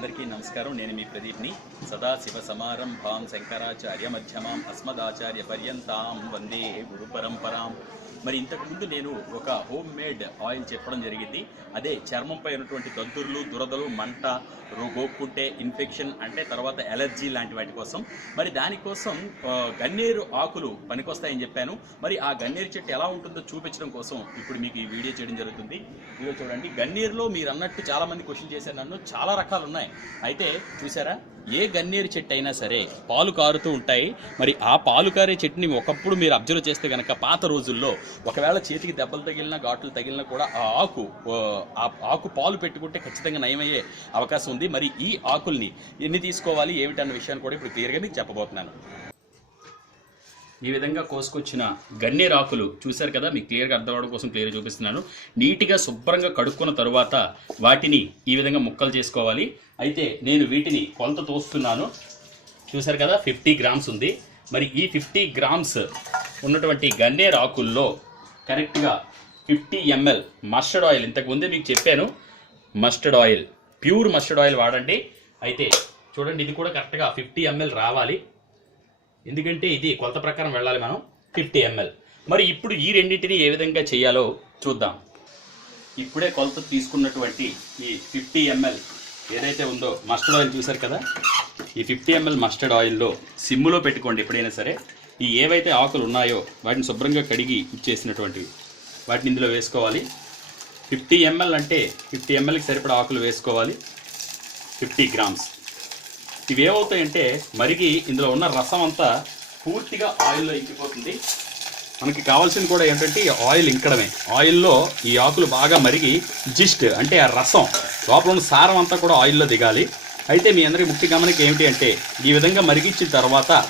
అందరికీ నమస్కారం. నేను మీ ప్రదీప్ని. సదాశివ సమారంభాం శంకరాచార్య మధ్యమాం అస్మదాచార్య పర్యంతాం వందే గురు పరంపరాం. మరి ఇంతకుముందు నేను ఒక హోమ్ మేడ్ ఆయిల్ చెప్పడం జరిగింది. అదే చర్మంపై ఉన్నటువంటి దంతుర్లు, దురదలు, మంట, గోక్కుంటే ఇన్ఫెక్షన్ అంటే తర్వాత ఎలర్జీ లాంటి వాటి కోసం. మరి దానికోసం గన్నేరు ఆకులు పనికొస్తాయని చెప్పాను. మరి ఆ గన్నేరు చెట్టు ఎలా ఉంటుందో చూపించడం కోసం ఇప్పుడు మీకు ఈ వీడియో చేయడం జరుగుతుంది. వీడియో చూడండి. గన్నేరులో మీరు అన్నట్టు చాలా మంది క్వశ్చన్ చేశారు నన్ను. చాలా రకాలు ఉన్నాయి. అయితే చూసారా, ఏ గన్నేరు చెట్టు అయినా సరే పాలు కారుతూ ఉంటాయి. మరి ఆ పాలు కారే చెట్టుని ఒకప్పుడు మీరు అబ్జర్వ్ చేస్తే కనుక పాత రోజుల్లో ఒకవేళ చేతికి దెబ్బలు తగిలినా, ఘాట్లు తగిలినా కూడా ఆ ఆకు పాలు పెట్టుకుంటే ఖచ్చితంగా నయమయ్యే అవకాశం ఉంది. మరి ఈ ఆకుల్ని ఎన్ని తీసుకోవాలి ఏమిటన్న విషయాన్ని కూడా ఇప్పుడు క్లియర్గా మీకు చెప్పబోతున్నాను. ఈ విధంగా కోసుకొచ్చిన గన్నేరు ఆకులు చూశారు కదా, మీకు క్లియర్గా అర్థం అవడం కోసం క్లియర్గా చూపిస్తున్నాను. నీట్గా శుభ్రంగా కడుక్కున్న తరువాత వాటిని ఈ విధంగా ముక్కలు చేసుకోవాలి. అయితే నేను వీటిని కొలత తోస్తున్నాను. చూశారు కదా, 50 గ్రామ్స్ ఉంది. మరి ఈ 50 గ్రామ్స్ ఉన్నటువంటి గన్నేరు ఆకుల్లో కరెక్ట్గా 50 ml మస్టర్డ్ ఆయిల్, ఇంతకుముందే మీకు చెప్పాను mustard oil, pure mustard oil వాడండి. అయితే చూడండి, ఇది కూడా కరెక్ట్గా 50 ml రావాలి. ఎందుకంటే ఇది కొలత ప్రకారం వెళ్ళాలి మనం, 50 ml. మరి ఇప్పుడు ఈ రెండింటిని ఏ విధంగా చేయాలో చూద్దాం. ఇప్పుడే కొలత తీసుకున్నటువంటి ఈ 50 ml ఏదైతే ఉందో మస్టర్డ్ ఆయిల్ చూసారు కదా, ఈ 50 ml మస్టర్డ్ ఆయిల్లో సిమ్లో పెట్టుకోండి ఎప్పుడైనా సరే. ఈ ఏవైతే ఆకులు ఉన్నాయో వాటిని శుభ్రంగా కడిగి ఇచ్చేసినటువంటివి వాటిని ఇందులో వేసుకోవాలి. 50 ml అంటే 50 mlకి సరిపడా ఆకులు వేసుకోవాలి. 50 గ్రామ్స్. ఇవి ఏమవుతాయంటే మరిగి ఇందులో ఉన్న రసం అంతా పూర్తిగా ఆయిల్లో ఇంకిపోతుంది. మనకి కావాల్సింది కూడా ఏంటంటే ఈ ఆయిల్ ఇంకడమే. ఆయిల్లో ఈ ఆకులు బాగా మరిగి జిస్ట్ అంటే ఆ రసం లోపల ఉన్న సారం అంతా కూడా ఆయిల్లో దిగాలి. అయితే మీ అందరికీ ముఖ్య గమనిక ఏమిటి అంటే ఈ విధంగా మరిగించిన తర్వాత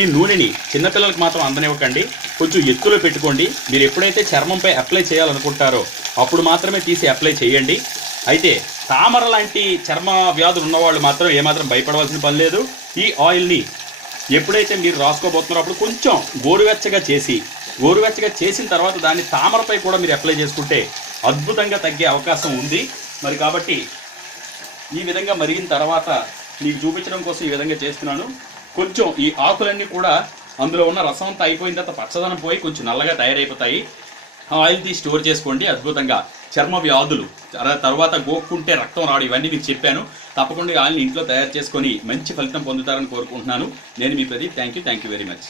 ఈ నూనెని చిన్నపిల్లలకు మాత్రం అందనివ్వకండి, కొంచెం ఎత్తులో పెట్టుకోండి. మీరు ఎప్పుడైతే చర్మంపై అప్లై చేయాలనుకుంటారో అప్పుడు మాత్రమే తీసి అప్లై చేయండి. అయితే తామర లాంటి చర్మ వ్యాధులు ఉన్నవాళ్ళు మాత్రం ఏమాత్రం భయపడవలసిన పని లేదు. ఈ ఆయిల్ని ఎప్పుడైతే మీరు రాసుకోబోతున్నారో అప్పుడు కొంచెం గోరువెచ్చగా చేసిన తర్వాత దాన్ని తామరపై కూడా మీరు అప్లై చేసుకుంటే అద్భుతంగా తగ్గే అవకాశం ఉంది. మరి కాబట్టి ఈ విధంగా మరిగిన తర్వాత మీకు చూపించడం కోసం ఈ విధంగా చేస్తున్నాను. కొంచెం ఈ ఆకులన్నీ కూడా అందులో ఉన్న రసం అంతా అయిపోయిన తర్వాత పచ్చదనం పోయి కొంచెం నల్లగా తయారైపోతాయి. ఆయిల్ తీసి స్టోర్ చేసుకోండి. అద్భుతంగా చర్మ వ్యాధులు, తర్వాత గోక్కుంటే రక్తం రావడం, ఇవన్నీ మీకు చెప్పాను. తప్పకుండా ఆయిల్ని ఇంట్లో తయారు చేసుకొని మంచి ఫలితం పొందుతారని కోరుకుంటున్నాను. నేను మీ Pradeep. Thank you very much.